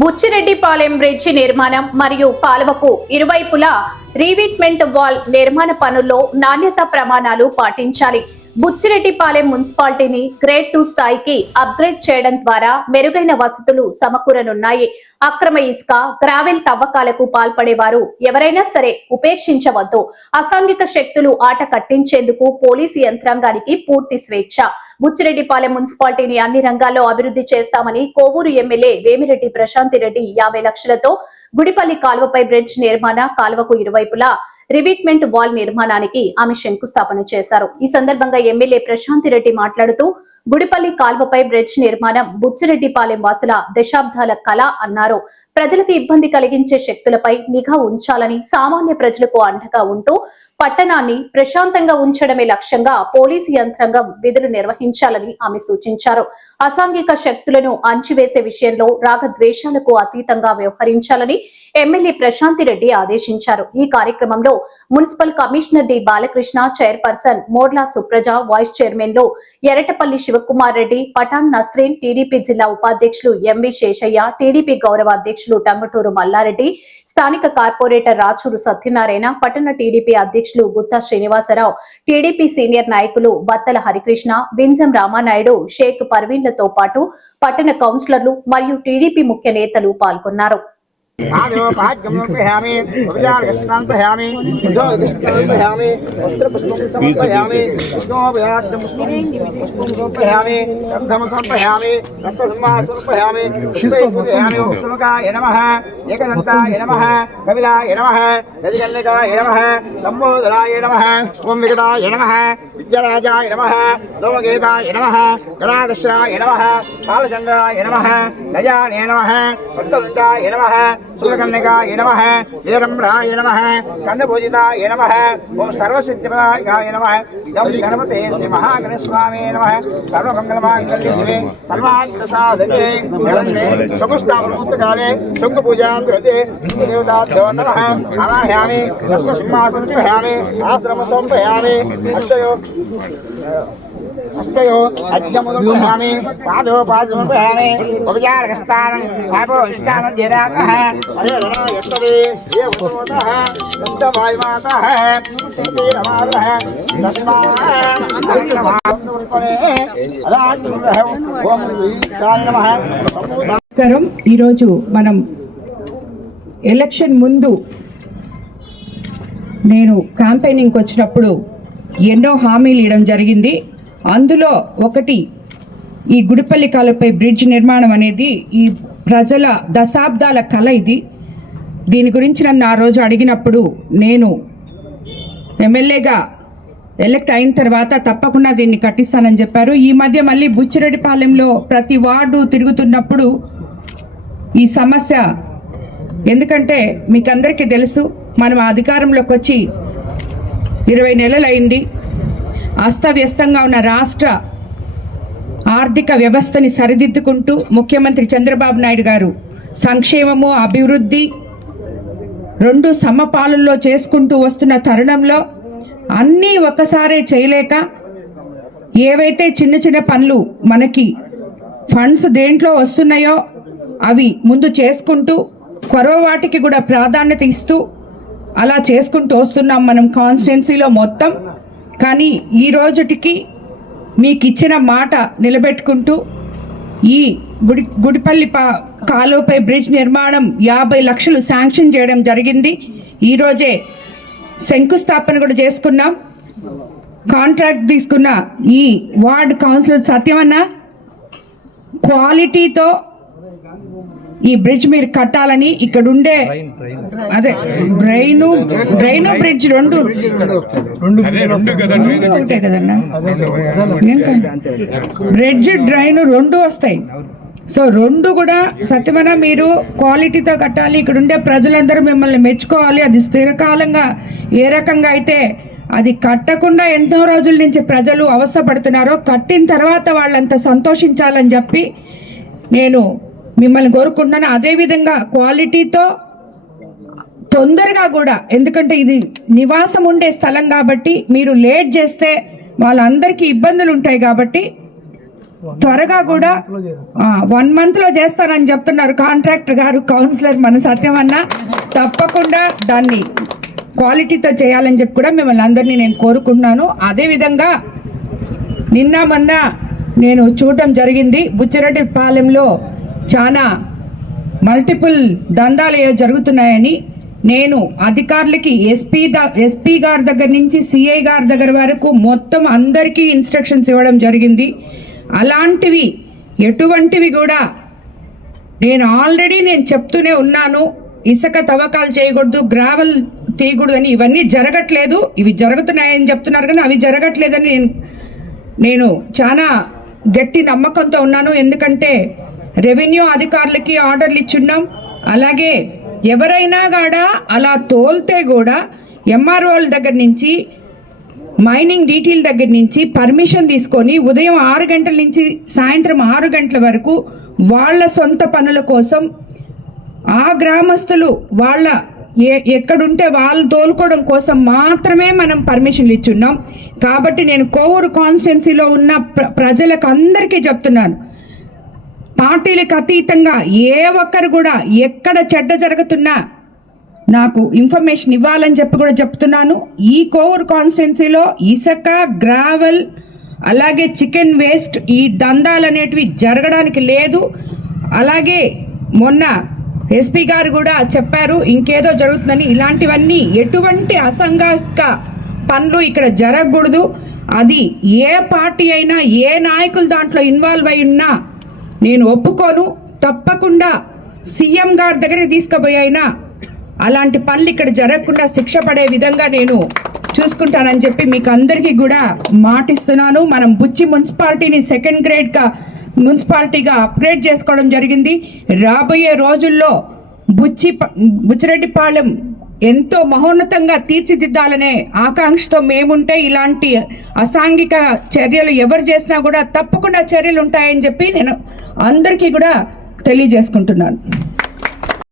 Buchireddypalem bridge నిర్మాణం మరియు కాలువకు ఇరువైపులా రీవిట్మెంట్ వాల్ నిర్మాణ పనుల్లో నాణ్యత ప్రమాణాలు పాటించాలి. బుచ్చిరెడ్డిపాలెం మున్సిపాలిటీని గ్రేడ్ 2 స్థాయికి అప్గ్రేడ్ చేయడం ద్వారా మెరుగైన వసతులు సమకూరనున్నాయి. అక్రమ ఇసుక, గ్రావెల్ తవ్వకాలకు పాల్పడేవారు ఎవరైనా సరే ఉపేక్షించవద్దు. అసాంఘిక శక్తులు ఆట కట్టించేందుకు పోలీసు యంత్రాంగానికి పూర్తి స్వేచ్ఛ. బుచ్చిరెడ్డిపాలెం మున్సిపాలిటీని అన్ని రంగాల్లో అభివృద్ధి చేస్తామని కోవూరు ఎమ్మెల్యే వేమిరెడ్డి ప్రశాంతిరెడ్డి 50 లక్షలతో గుడిపల్లి కాలువపై బ్రిడ్జ్ నిర్మాణ, కాలువకు ఇరువైపులా రివిట్మెంట్ వాల్ నిర్మాణానికి ఆమె శంకుస్థాపన చేశారు. ఈ సందర్భంగా ఎమ్మెల్యే ప్రశాంతిరెడ్డి మాట్లాడుతూ గుడిపల్లి కాల్వపై బ్రిడ్జ్ నిర్మాణం బుచ్చిరెడ్డిపాలెం వాసుల దశాబ్దాల కళ అన్నారు. ప్రజలకు ఇబ్బంది కలిగించే శక్తులపై నిఘా ఉంచాలని, సామాన్య ప్రజలకు అండగా ఉంటూ పట్టణాన్ని ప్రశాంతంగా ఉంచడమే లక్ష్యంగా పోలీసు యంత్రాంగం విధులు నిర్వహించాలని ఆమె సూచించారు. అసాంఘిక శక్తులను అణచివేసే విషయంలో రాగద్వేషాలకు అతీతంగా వ్యవహరించాలని ఎమ్మెల్యే ప్రశాంతిరెడ్డి ఆదేశించారు. ఈ కార్యక్రమంలో municipal commissioner D Balakrishna, chairperson Morla Supraja, vice చైర్మన్లు ఎరటపల్లి శివకుమార్ రెడ్డి, పఠాన్ నస్రీన్, టీడీపీ జిల్లా ఉపాధ్యక్షులు ఎంవి శేషయ్య, టీడీపీ గౌరవ అధ్యక్షులు టంగుటూరు మల్లారెడ్డి, స్థానిక కార్పొరేటర్ రాచూరు సత్యనారాయణ, పట్టణ టీడీపీ అధ్యక్షులు గుత్తా శ్రీనివాసరావు, టీడీపీ సీనియర్ నాయకులు బత్తల హరికృష్ణ, వింజం రామానాయుడు, షేక్ పర్వీన్లతో పాటు పట్టణ కౌన్సిలర్లు మరియు టీడీపీ ముఖ్య నేతలు పాల్గొన్నారు. ఏకదంతాయ నమః, కపిలాయ నమః, గజకన్యకాయ నమః, లంబోదరాయ నమః, ఓం వికటాయ నమః, విద్యరాజాయ నమః, లోమకేతాయ నమః, గణాధశ్రాయ నమః, బాలచంద్రాయ నమః, గజానే నమః, భక్తవృందాయ నమః, సూర్యకన్యకాయ నమః, వీరంభ్రాయ నమః, కందపూజితాయ నమః, ఓం సర్వసిద్ధిపదాయ నమః, యం గణపతే శ్రీ మహాగణస్వామే నమః, సర్వమంగళమాంగళ్యే శివే సర్వార్థసాధకే శంకుస్థాపనోత్తకాలే శంకుపూజాం కృతే దేవతాభ్యో నమః ఆవాహయామి, సింహాసనం సమర్పయామి, ఆశ్రమం సమర్పయామి, అష్టయో అజ్జముదర్పయామి, పాదోపాదముపయామి, ఉపచారకస్థానం పాపోష్టానం జరాతః అయరణయస్తదే ఏ ఉత్తమతః దత్తవాయుమాతః శ్రీరమాతః తస్మాత్ ఓం విష్ణాయ నమః. నమస్కారం. ఈరోజు మనం ఎలక్షన్ ముందు నేను క్యాంపెయినింగ్కి వచ్చినప్పుడు ఎన్నో హామీలు ఇవ్వడం జరిగింది. అందులో ఒకటి ఈ గుడిపల్లి కాలువపై బ్రిడ్జ్ నిర్మాణం అనేది ఈ ప్రజల దశాబ్దాల కళ. దీని గురించి నన్ను ఆ రోజు అడిగినప్పుడు నేను ఎమ్మెల్యేగా ఎలక్ట్ అయిన తర్వాత తప్పకుండా దీన్ని కట్టిస్తానని చెప్పారు. ఈ మధ్య మళ్ళీ బుచ్చిరెడ్డిపాలెంలో ప్రతి వార్డు తిరుగుతున్నప్పుడు ఈ సమస్య, ఎందుకంటే మీకు అందరికీ తెలుసు మనం అధికారంలోకి వచ్చి 20 నెలలు అయింది. అస్తవ్యస్తంగా ఉన్న రాష్ట్ర ఆర్థిక వ్యవస్థని సరిదిద్దుకుంటూ ముఖ్యమంత్రి చంద్రబాబు నాయుడు గారు సంక్షేమము, అభివృద్ధి రెండు సమపాలనలో చేసుకుంటూ వస్తున్న తరుణంలో అన్నీ ఒకసారే చేయలేక ఏవైతే చిన్న చిన్న పనులు మనకి ఫండ్స్ దేంట్లో వస్తున్నాయో అవి ముందు చేసుకుంటూ కొరవ వాటికి కూడా ప్రాధాన్యత ఇస్తూ అలా చేసుకుంటూ వస్తున్నాం మనం కాన్స్టిట్యున్సీలో మొత్తం. కానీ ఈ రోజుటికి మీకు ఇచ్చిన మాట నిలబెట్టుకుంటూ ఈ గుడిపల్లి కాలువపై బ్రిడ్జ్ నిర్మాణం 50 లక్షలు శాంక్షన్ చేయడం జరిగింది. ఈరోజే శంకుస్థాపన కూడా చేసుకున్నాం. కాంట్రాక్ట్ తీసుకున్న ఈ వార్డ్ కౌన్సిలర్ సత్యమన్న క్వాలిటీతో ఈ బ్రిడ్జ్ మీరు కట్టాలని ఇక్కడ ఉండే అదే డ్రైను బ్రిడ్జ్ రెండు ఒకటే కదన్నా, బ్రిడ్జ్ డ్రైను రెండు వస్తాయి. సో రెండు కూడా సత్యమన మీరు క్వాలిటీతో కట్టాలి. ఇక్కడ ఉండే ప్రజలందరూ మిమ్మల్ని మెచ్చుకోవాలి. అది స్థిరకాలంగా ఏ రకంగా అయితే అది కట్టకుండా ఎంతో రోజుల నుంచి ప్రజలు అవస్థపడుతున్నారో కట్టిన తర్వాత వాళ్ళంత సంతోషించాలని చెప్పి నేను మిమ్మల్ని కోరుకుంటున్నాను. అదేవిధంగా క్వాలిటీతో తొందరగా కూడా, ఎందుకంటే ఇది నివాసం ఉండే స్థలం కాబట్టి మీరు లేట్ చేస్తే వాళ్ళందరికీ ఇబ్బందులు ఉంటాయి కాబట్టి త్వరగా కూడా 1 monthలో చేస్తానని చెప్తున్నారు కాంట్రాక్టర్ గారు, కౌన్సిలర్ మన సత్యమన్న. తప్పకుండా దాన్ని క్వాలిటీతో చేయాలని చెప్పి కూడా మిమ్మల్ని అందరినీ నేను కోరుకుంటున్నాను. అదేవిధంగా నిన్న మొన్న నేను చూడటం జరిగింది, బుచ్చిరెడ్డిపాలెంలో చాలా మల్టిపుల్ దందాలు జరుగుతున్నాయని నేను అధికారులకి ఎస్పీ గారి దగ్గర నుంచి సిఐ గారి దగ్గర వరకు మొత్తం అందరికీ ఇన్స్ట్రక్షన్స్ ఇవ్వడం జరిగింది. అలాంటివి ఎటువంటివి కూడా నేను చెప్తూనే ఉన్నాను. ఇసుక తవ్వకాలు చేయకూడదు, గ్రావెల్ తీయకూడదని. ఇవన్నీ జరగట్లేదు, ఇవి జరుగుతున్నాయని చెప్తున్నారు కానీ అవి జరగట్లేదని నేను చాలా గట్టి నమ్మకంతో ఉన్నాను. ఎందుకంటే రెవెన్యూ అధికారులకి ఆర్డర్లు ఇచ్చున్నాం. అలాగే ఎవరైనా కూడా అలా తోల్తే కూడా ఎంఆర్ఓల దగ్గర నుంచి, మైనింగ్ డీటీల దగ్గర నుంచి పర్మిషన్ తీసుకొని ఉదయం 6 గంటల నుంచి సాయంత్రం 6 గంటల వరకు వాళ్ళ సొంత పనుల కోసం ఆ గ్రామస్తులు వాళ్ళ ఎక్కడుంటే వాళ్ళు తోలుకోవడం కోసం మాత్రమే మనం పర్మిషన్లు ఇచ్చున్నాం. కాబట్టి నేను కోవూరు కాన్స్టిట్యున్సీలో ఉన్న ప్రజలకు అందరికీ చెప్తున్నాను, పార్టీలకు అతీతంగా ఏ ఒక్కరు కూడా ఎక్కడ చెడ్డ జరుగుతున్నా నాకు ఇన్ఫర్మేషన్ ఇవ్వాలని చెప్పి కూడా చెప్తున్నాను. ఈ కోవూరు కాన్స్టిట్యున్సీలో ఇసుక, గ్రావెల్, అలాగే చికెన్ వేస్ట్, ఈ దందాలు అనేటివి జరగడానికి లేదు. అలాగే మొన్న ఎస్పీ గారు కూడా చెప్పారు ఇంకేదో జరుగుతుందని. ఇలాంటివన్నీ ఎటువంటి అసంఘిక పనులు ఇక్కడ జరగకూడదు. అది ఏ పార్టీ అయినా, ఏ నాయకులు దాంట్లో ఇన్వాల్వ్ అయి ఉన్నా నేను ఒప్పుకోను. తప్పకుండా సీఎం గారి దగ్గరికి తీసుకుపోయినా అలాంటి పనులు ఇక్కడ జరగకుండా శిక్ష పడే విధంగా నేను చూసుకుంటానని చెప్పి మీకు అందరికీ కూడా మాటిస్తున్నాను. మనం బుచ్చి మున్సిపాలిటీని 2nd గ్రేడ్గా మున్సిపాలిటీగా అప్గ్రేడ్ చేసుకోవడం జరిగింది. రాబోయే రోజుల్లో బుచ్చిరెడ్డిపాలెం ఎంతో మహోన్నతంగా తీర్చిదిద్దాలనే ఆకాంక్షతో మేముంటే ఇలాంటి అసాంఘిక చర్యలు ఎవరు చేసినా కూడా తప్పకుండా చర్యలు ఉంటాయని చెప్పి నేను అందరికీ కూడా తెలియజేసుకుంటున్నాను.